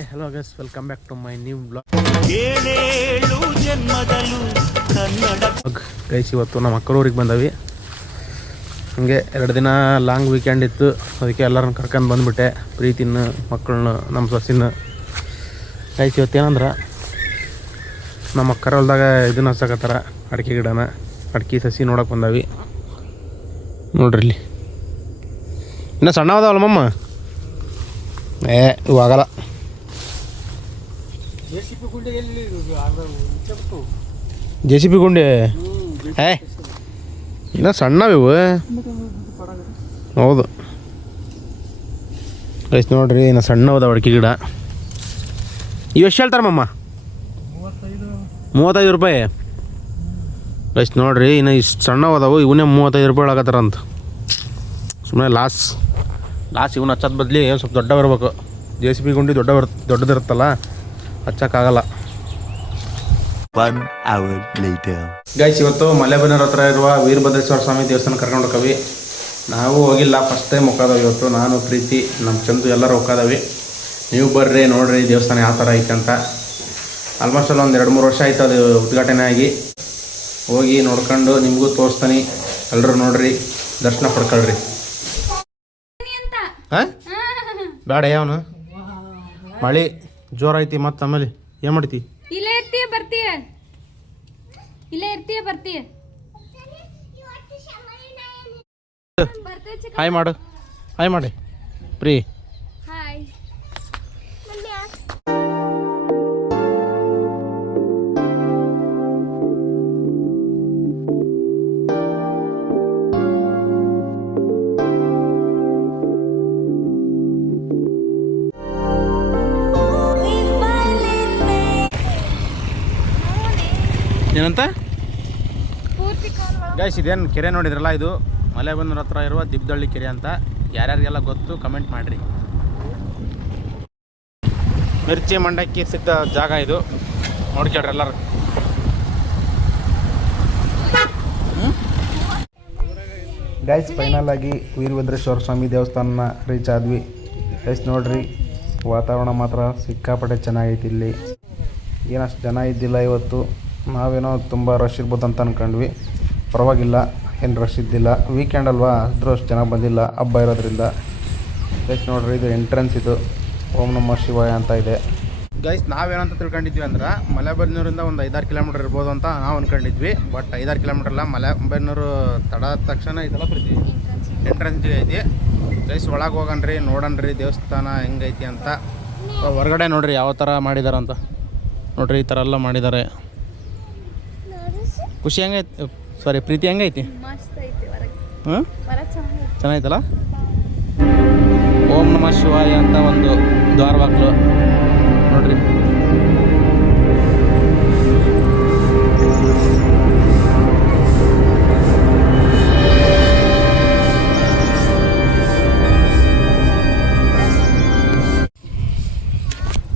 Hi hello guys, welcome back to my new blog. Guys, ಇವತ್ತು ನಮ್ಮ ಅಕ್ಕರೂರಿಗೆ ಬಂದವಿ. ಹಂಗೆ 2 ದಿನ ಲಾಂಗ್ ವೀಕೆಂಡ್ ಇತ್ತು, ಅದಕ್ಕೆ ಎಲ್ಲರನ್ನ ಕರ್ಕೊಂಡು ಬಂದುಬಿಟ್ಟೆ. ಪ್ರೀತಿನ ಮಕ್ಕಳನ್ನ ನಮ್ಮ ಸೊಸಿನ. ಗೈಸ್, ಇವತ್ತೇನಂದ್ರೆ ನಮ್ಮ ಅಕ್ಕರ ಹೊಲ್ದಾಗ ಇದನ್ನ ಹಚ್ಚಕತ್ತಾರ, ಅಡಿಕೆ ಗಿಡನ, ಅಡಿಕೆ ಸಸಿ ನೋಡಕ್ಕೆ ಬಂದಾವಿ. ನೋಡ್ರಿ ಇಲ್ಲಿ ಇನ್ನೂ ಸಣ್ಣ ಅದಾವಲ್ಲ ಮಮ್ಮ. ಇವು ಆಗಲ್ಲ. ಜೆ ಸಿ ಪಿ ಗುಂಡಿ ಇನ್ನೂ ಸಣ್ಣವಿವು. ಹೌದು ಗೈಸ್, ನೋಡ್ರಿ ಇನ್ನು ಸಣ್ಣ ಅದಾವ ಅಡಿಕೆ ಗಿಡ. ಇವು ಎಷ್ಟು ಹೇಳ್ತಾರೆ ಮಮ್ಮ? 35 ರೂಪಾಯಿ. ಗೈಸ್ ನೋಡ್ರಿ, ಇನ್ನು ಇಷ್ಟು ಸಣ್ಣ ಅದಾವು, ಇವನ್ನೇ 35 ರೂಪಾಯಿ ಒಳಗತ್ತಾರಂತ. ಸುಮ್ಮನೆ ಲಾಸ್ ಇವನ್ನ ಹಚ್ಚೋದು ಬದಲಿ ಸ್ವಲ್ಪ ದೊಡ್ಡ ಬರಬೇಕು. ಜೆ ಸಿ ಪಿ ಗುಂಡಿ ದೊಡ್ಡದಿರುತ್ತಲ್ಲ, ಹಚ್ಚಕ್ಕಾಗಲ್ಲ. ಗೈಸ್, ಇವತ್ತು ಮಲೆಬೆನ್ನೂರು ಹತ್ರ ಇರುವ ವೀರಭದ್ರೇಶ್ವರ ಸ್ವಾಮಿ ದೇವಸ್ಥಾನ ಕರ್ಕೊಂಡು ಹೋಗವಿ. ನಾವು ಹೋಗಿಲ್ಲ, ಫಸ್ಟ್ ಟೈಮ್ ಹೋಗೋದವಿ ಇವತ್ತು. ನಾನು, ಪ್ರೀತಿ, ನಮ್ಮ ಚಂದು ಎಲ್ಲರೂ ಹೋಗೋದವಿ. ನೀವು ಬರ್ರಿ, ನೋಡ್ರಿ ದೇವಸ್ಥಾನ ಯಾವ ಥರ ಐತೆ ಅಂತ. ಆಲ್ಮೋಸ್ಟ್ ಅಲ್ಲಿ ಒಂದು 2-3 ವರ್ಷ ಆಯ್ತು ಅದು ಉದ್ಘಾಟನೆ ಆಗಿ. ಹೋಗಿ ನೋಡ್ಕೊಂಡು ನಿಮಗೂ ತೋರಿಸ್ತಾನೆ. ಎಲ್ಲರೂ ನೋಡ್ರಿ, ದರ್ಶನ ಪಡ್ಕೊಳ್ರಿ. ಹಾಂ ಬೇಡ, ಯಾವನು ಮಳೆ ಜೋರೈತಿ. ಮತ್ತು ಆಮೇಲೆ ಏನು ಮಾಡ್ತಿ? ಇಲ್ಲೇ ಇರ್ತೀಯ ಬರ್ತೀಯ. ಹಾಯ್ ಮಾಡು, ಹಾಯ್ ಮಾಡಿ ಪ್ರೀ. ಹಾಯ್. ಏನಂತ ಗೈಸ್, ಇದೇನು ಕೆರೆ ನೋಡಿದ್ರಲ್ಲ, ಇದು ಮಲೆಬೆನ್ನೂರು ಹತ್ರ ಇರುವ ದಿಬ್ದಳ್ಳಿ ಕೆರೆ ಅಂತ. ಯಾರ್ಯಾರಿಗೆಲ್ಲ ಗೊತ್ತು ಕಮೆಂಟ್ ಮಾಡಿರಿ. ಮಿರ್ಚಿ ಮಂಡಕ್ಕಿ ಸಿದ್ಧ ಜಾಗ ಇದು, ನೋಡ್ಕೊಳ್ರಿ ಎಲ್ಲರೂ. ಗೈಸ್, ಫೈನಲ್ ಆಗಿ ವೀರಭದ್ರೇಶ್ವರ ಸ್ವಾಮಿ ದೇವಸ್ಥಾನ ರೀಚ್ ಆದ್ವಿ. ಗೈಸ್ ನೋಡ್ರಿ, ವಾತಾವರಣ ಮಾತ್ರ ಸಿಕ್ಕಾಪಟ್ಟೆ ಚೆನ್ನಾಗೈತಿ. ಇಲ್ಲಿ ಏನಷ್ಟು ಜನ ಇದ್ದಿಲ್ಲ ಇವತ್ತು. ನಾವೇನೋ ತುಂಬ ರಶ್ ಇರ್ಬೋದು ಅಂತ ಅಂದ್ಕೊಂಡ್ವಿ. ಪರವಾಗಿಲ್ಲ, ಏನು ರಶ್ ಇದ್ದಿಲ್ಲ. ವೀಕೆಂಡ್ ಅಲ್ವಾ, ಅಷ್ಟು ಜನ ಬಂದಿಲ್ಲ, ಹಬ್ಬ ಇರೋದ್ರಿಂದ. ಗೈಸ್ ನೋಡ್ರಿ, ಇದು ಎಂಟ್ರೆನ್ಸ್. ಇದು ಓಂ ನಮಃ ಶಿವಾಯ ಅಂತ ಇದೆ. ಗೈಸ್, ನಾವೇನಂತ ತಿಳ್ಕೊಂಡಿದ್ವಿ ಅಂದ್ರೆ ಮಲೆಬೆನ್ನೂರಿಂದ ಒಂದು 5-6 ಕಿಲೋಮೀಟರ್ ಇರ್ಬೋದು ಅಂತ ನಾವು ಅಂದ್ಕೊಂಡಿದ್ವಿ. ಬಟ್ 5-6 ಕಿಲೋಮೀಟರ್ ಇಲ್ಲ. ಮಲೆಬೆನ್ನೂರು ತಡ ತಕ್ಷಣ ಇದೆಲ್ಲ ಪ್ರೀತಿ ಎಂಟ್ರೆನ್ಸ್ ಐತಿ. ಗೈಸ್, ಒಳಗೆ ಹೋಗಣ್ರಿ, ನೋಡಣ್ರಿ ದೇವಸ್ಥಾನ ಹೆಂಗೈತಿ ಅಂತ. ಹೊರಗಡೆ ನೋಡ್ರಿ ಯಾವ ಥರ ಮಾಡಿದಾರ ಅಂತ. ನೋಡ್ರಿ, ಈ ಥರ ಎಲ್ಲ ಮಾಡಿದ್ದಾರೆ. ಖುಷಿ ಹೆಂಗೈತಿ? ಸಾರಿ ಪ್ರೀತಿ, ಹೆಂಗೈತಿ? ಹಾಂ, ಚೆನ್ನಾಗೈತಲ್ಲ. ಓಂ ನಮಃ ಶಿವಾಯ ಅಂತ ಒಂದು ದ್ವಾರವಾಗ್ಲು ನೋಡ್ರಿ.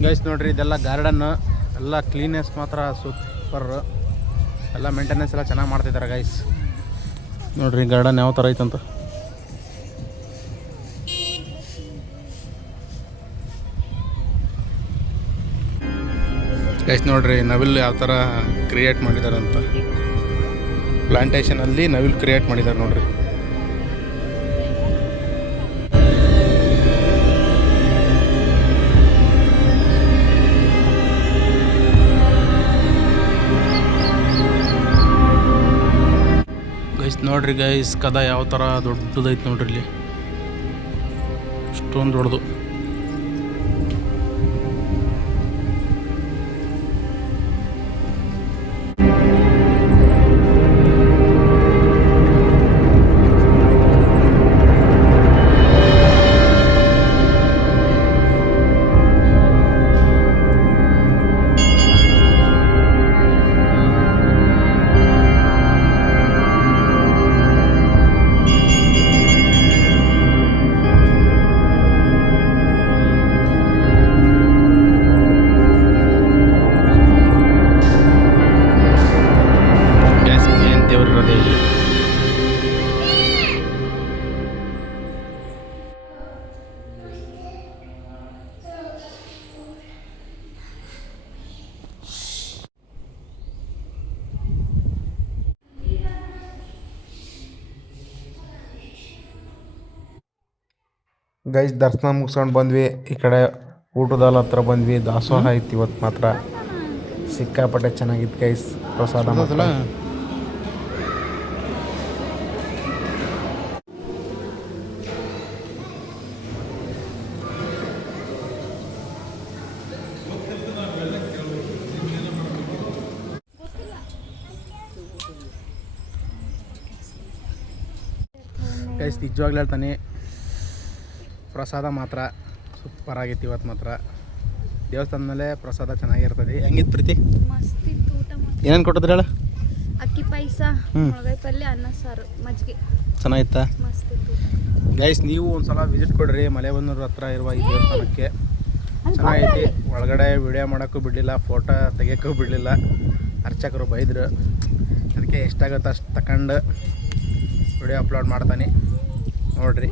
ಗೈಸ್ ನೋಡ್ರಿ, ಇದೆಲ್ಲ ಗಾರ್ಡನ್ ಎಲ್ಲ ಕ್ಲೀನೆಸ್ ಮಾತ್ರ ಸೂಪರ್. ಎಲ್ಲ ಮೇಂಟೆನೆನ್ಸ್ ಎಲ್ಲ ಚೆನ್ನಾಗಿ ಮಾಡ್ತಿದ್ದಾರೆ ಗೈಸ್. ನೋಡ್ರಿ ಗಾರ್ಡನ್ ಯಾವ ಥರ ಐತಂತ. ಗೈಸ್ ನೋಡ್ರಿ, ನವಿಲ್ ಯಾವ ಥರ ಕ್ರಿಯೇಟ್ ಮಾಡಿದ್ದಾರೆ ಅಂತ. ಪ್ಲಾಂಟೇಶನಲ್ಲಿ ನವಿಲ್ ಕ್ರಿಯೇಟ್ ಮಾಡಿದ್ದಾರೆ ನೋಡ್ರಿ. ನೋಡ್ರಿ ಗೈಸ್, ಕದ ಯಾವ ಥರ ದೊಡ್ಡದೈತೆ ನೋಡ್ರಿ. ಇಲ್ಲಿ ಇಷ್ಟೊಂದು ದೊಡ್ಡದು. ಗೈಸ್ ದರ್ಶನ ಮುಗಿಸ್ಕೊಂಡು ಬಂದ್ವಿ. ಈ ಕಡೆ ಊಟದಾಲ ಹತ್ರ ಬಂದ್ವಿ. ದಾಸೋಹ ಐತಿ ಇವತ್ತು ಮಾತ್ರ ಸಿಕ್ಕಾಪಟ್ಟೆ ಚೆನ್ನಾಗಿತ್ತು ಗೈಸ್. ಪ್ರಸಾದ ಮಾತ್ರ ಗೈಸ್ ನಿಜವಾಗ್ಲೂ ಹೇಳ್ತಾನೆ, ಪ್ರಸಾದ ಮಾತ್ರ ಸೂಪರ್ ಆಗೈತಿ ಇವತ್ತು ಮಾತ್ರ. ದೇವಸ್ಥಾನ ಮೇಲೆ ಪ್ರಸಾದ ಚೆನ್ನಾಗಿರ್ತದೆ. ಹೆಂಗಿತ್ತು ಪ್ರೀತಿ? ಮಸ್ತ್ ಇತ್ತು ಊಟ ಮಾತ್ರ. ಏನೇನು ಕೊಟ್ಟಿದ್ರು ಹೇಳು? ಅಕ್ಕಿ ಪಾಯಸ, ಮುಳಗಾಯಿ ಪಲ್ಯ, ಅನ್ನ ಸಾರು, ಮಜ್ಜಿಗೆ. ಚೆನ್ನಾಗಿತ್ತಾ? ಮಸ್ತ್ ಇತ್ತು. ಗೈಸ್ ನೀವು ಒಂದ್ಸಲ ವಿಸಿಟ್ ಕೊಡ್ರಿ ಮಲೆಬೆನ್ನೂರು ಹತ್ರ ಇರುವ ಈ ದೇವಸ್ಥಾನಕ್ಕೆ. ಚೆನ್ನಾಗೈತಿ. ಒಳಗಡೆ ವಿಡಿಯೋ ಮಾಡೋಕ್ಕೂ ಬಿಡಲಿಲ್ಲ, ಫೋಟೋ ತೆಗಿಯೋಕ್ಕೂ ಬಿಡಲಿಲ್ಲ. ಅರ್ಚಕರು ಬೈದರು. ಅದಕ್ಕೆ ಎಷ್ಟಾಗುತ್ತೆ ಅಷ್ಟು ತಗೊಂಡು ವಿಡಿಯೋ ಅಪ್ಲೋಡ್ ಮಾಡ್ತಾನೆ ನೋಡಿರಿ.